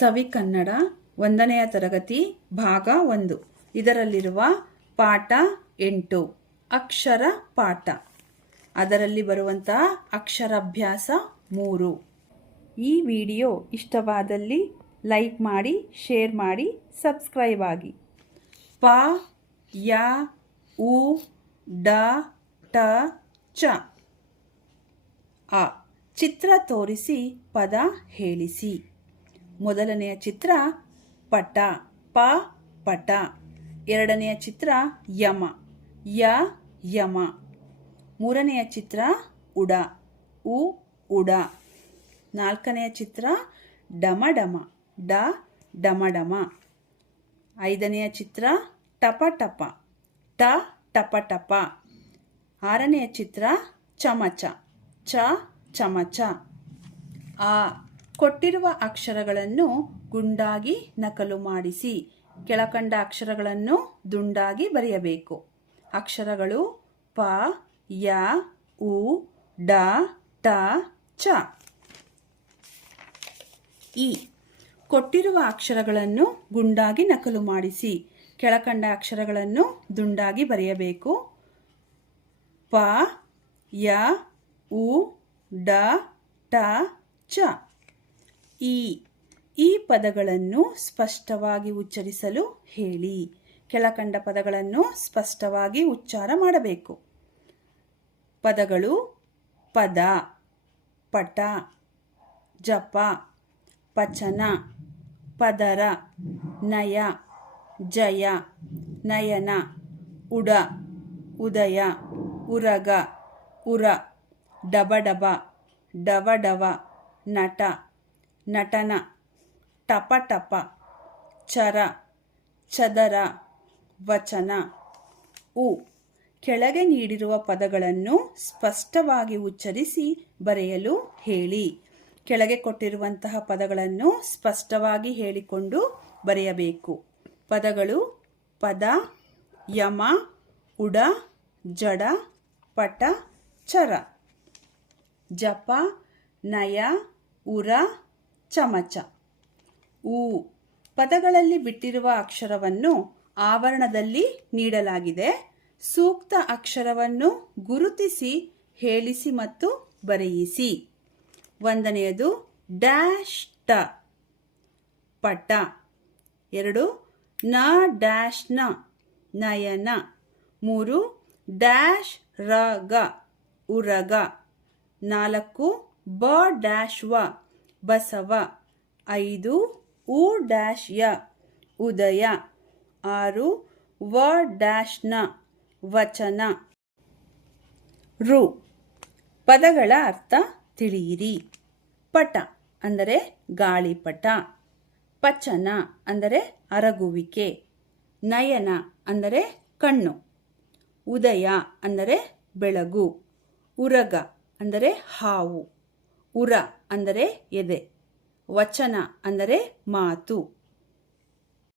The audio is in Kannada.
ಸವಿ ಕನ್ನಡ 1ನೆಯ ತರಗತಿ ಭಾಗ 1 ಇದರಲ್ಲಿರುವ ಪಾಠ 8 ಅಕ್ಷರ ಪಾಠ. ಅದರಲ್ಲಿ ಬರುವಂತಹ ಅಕ್ಷರಾಭ್ಯಾಸ 3. ಈ ವಿಡಿಯೋ ಇಷ್ಟವಾದಲ್ಲಿ ಲೈಕ್ ಮಾಡಿ, ಶೇರ್ ಮಾಡಿ, ಸಬ್ಸ್ಕ್ರೈಬ್ ಆಗಿ. ಪ ಯ ಉ ಡ ಟ ಚ. ಆ ಚಿತ್ರ ತೋರಿಸಿ ಪದ ಹೇಳಿಸಿ. ಮೊದಲನೆಯ ಚಿತ್ರ ಪಟ, ಪ ಪಟ. ಎರಡನೆಯ ಚಿತ್ರ ಯಮ, ಯ ಯಮ. ಮೂರನೆಯ ಚಿತ್ರ ಉಡ, ಉ ಉಡ. ನಾಲ್ಕನೆಯ ಚಿತ್ರ ಡಮ ಡಮ, ಡ ಡಮ ಡಮ. ಐದನೆಯ ಚಿತ್ರ ಟಪ ಟಪ, ಟ ಟಪ ಟಪ. ಆರನೆಯ ಚಿತ್ರ ಚಮಚ, ಚ ಚಮಚ. ಆ ಕೊಟ್ಟಿರುವ ಅಕ್ಷರಗಳನ್ನು ಗುಂಡಾಗಿ ನಕಲು ಮಾಡಿಸಿ. ಕೆಳಕಂಡ ಅಕ್ಷರಗಳನ್ನು ದುಂಡಾಗಿ ಬರೆಯಬೇಕು. ಅಕ್ಷರಗಳು ಪ ಯ ಉ ಡ ಟ ಚ. ಈ ಕೊಟ್ಟಿರುವ ಅಕ್ಷರಗಳನ್ನು ಗುಂಡಾಗಿ ನಕಲು ಮಾಡಿಸಿ. ಕೆಳಕಂಡ ಅಕ್ಷರಗಳನ್ನು ದುಂಡಾಗಿ ಬರೆಯಬೇಕು. ಪ ಯ ಉ ಡ ಟ ಚ. ಈ ಪದಗಳನ್ನು ಸ್ಪಷ್ಟವಾಗಿ ಉಚ್ಚರಿಸಲು ಹೇಳಿ. ಕೆಳಕಂಡ ಪದಗಳನ್ನು ಸ್ಪಷ್ಟವಾಗಿ ಉಚ್ಚಾರ ಮಾಡಬೇಕು. ಪದಗಳು ಪದ, ಪಟ, ಜಪ, ಪಚನ, ಪದರ, ನಯ, ಜಯ, ನಯನ, ಉಡ, ಉದಯ, ಉರಗ, ಉರ, ಡಬಡಬ, ಡವಡವ, ನಟ, ನಟನ, ಟಪ ಟಪ, ಚರ, ಚದರ, ವಚನ. ಉ ಕೆಳಗೆ ನೀಡಿರುವ ಪದಗಳನ್ನು ಸ್ಪಷ್ಟವಾಗಿ ಉಚ್ಚರಿಸಿ ಬರೆಯಲು ಹೇಳಿ. ಕೆಳಗೆ ಕೊಟ್ಟಿರುವಂತಹ ಪದಗಳನ್ನು ಸ್ಪಷ್ಟವಾಗಿ ಹೇಳಿಕೊಂಡು ಬರೆಯಬೇಕು. ಪದಗಳು ಪದ, ಯಮ, ಉಡ, ಜಡ, ಪಟ, ಚರ. ಜಪ, ನಯ, ಉರ, ಚಮಚ. ಉ ಪದಗಳಲ್ಲಿ ಬಿಟ್ಟಿರುವ ಅಕ್ಷರವನ್ನು ಆವರಣದಲ್ಲಿ ನೀಡಲಾಗಿದೆ. ಸೂಕ್ತ ಅಕ್ಷರವನ್ನು ಗುರುತಿಸಿ ಹೇಳಿಸಿ ಮತ್ತು ಬರೆಯಿಸಿ. 1ನೇದು ಡ್ಯಾಶ್ ಟ, ಪಟ. 2 ನ ಡ್ಯಾಶ್ ನ, ನಯನ. 3 ಡ್ಯಾಶ್ ರಗ, ಉರಗ. 4 ಬ ಡ್ಯಾಶ್ ವ, ಬಸವ. 5 ಉ ಡ್ಯಾಶ್ ಯ, ಉದಯ. 6 ವ ಡ್ಯಾಶ್ ನ, ವಚನ. ರು ಪದಗಳ ಅರ್ಥ ತಿಳಿಯಿರಿ. ಪಟ ಅಂದರೆ ಗಾಳಿಪಟ. ಪಚನ ಅಂದರೆ ಅರಗುವಿಕೆ. ನಯನ ಅಂದರೆ ಕಣ್ಣು. ಉದಯ ಅಂದರೆ ಬೆಳಗು. ಉರಗ ಅಂದರೆ ಹಾವು. ಉರ ಅಂದರೆ ಎದೆ. ವಚನ ಅಂದರೆ ಮಾತು.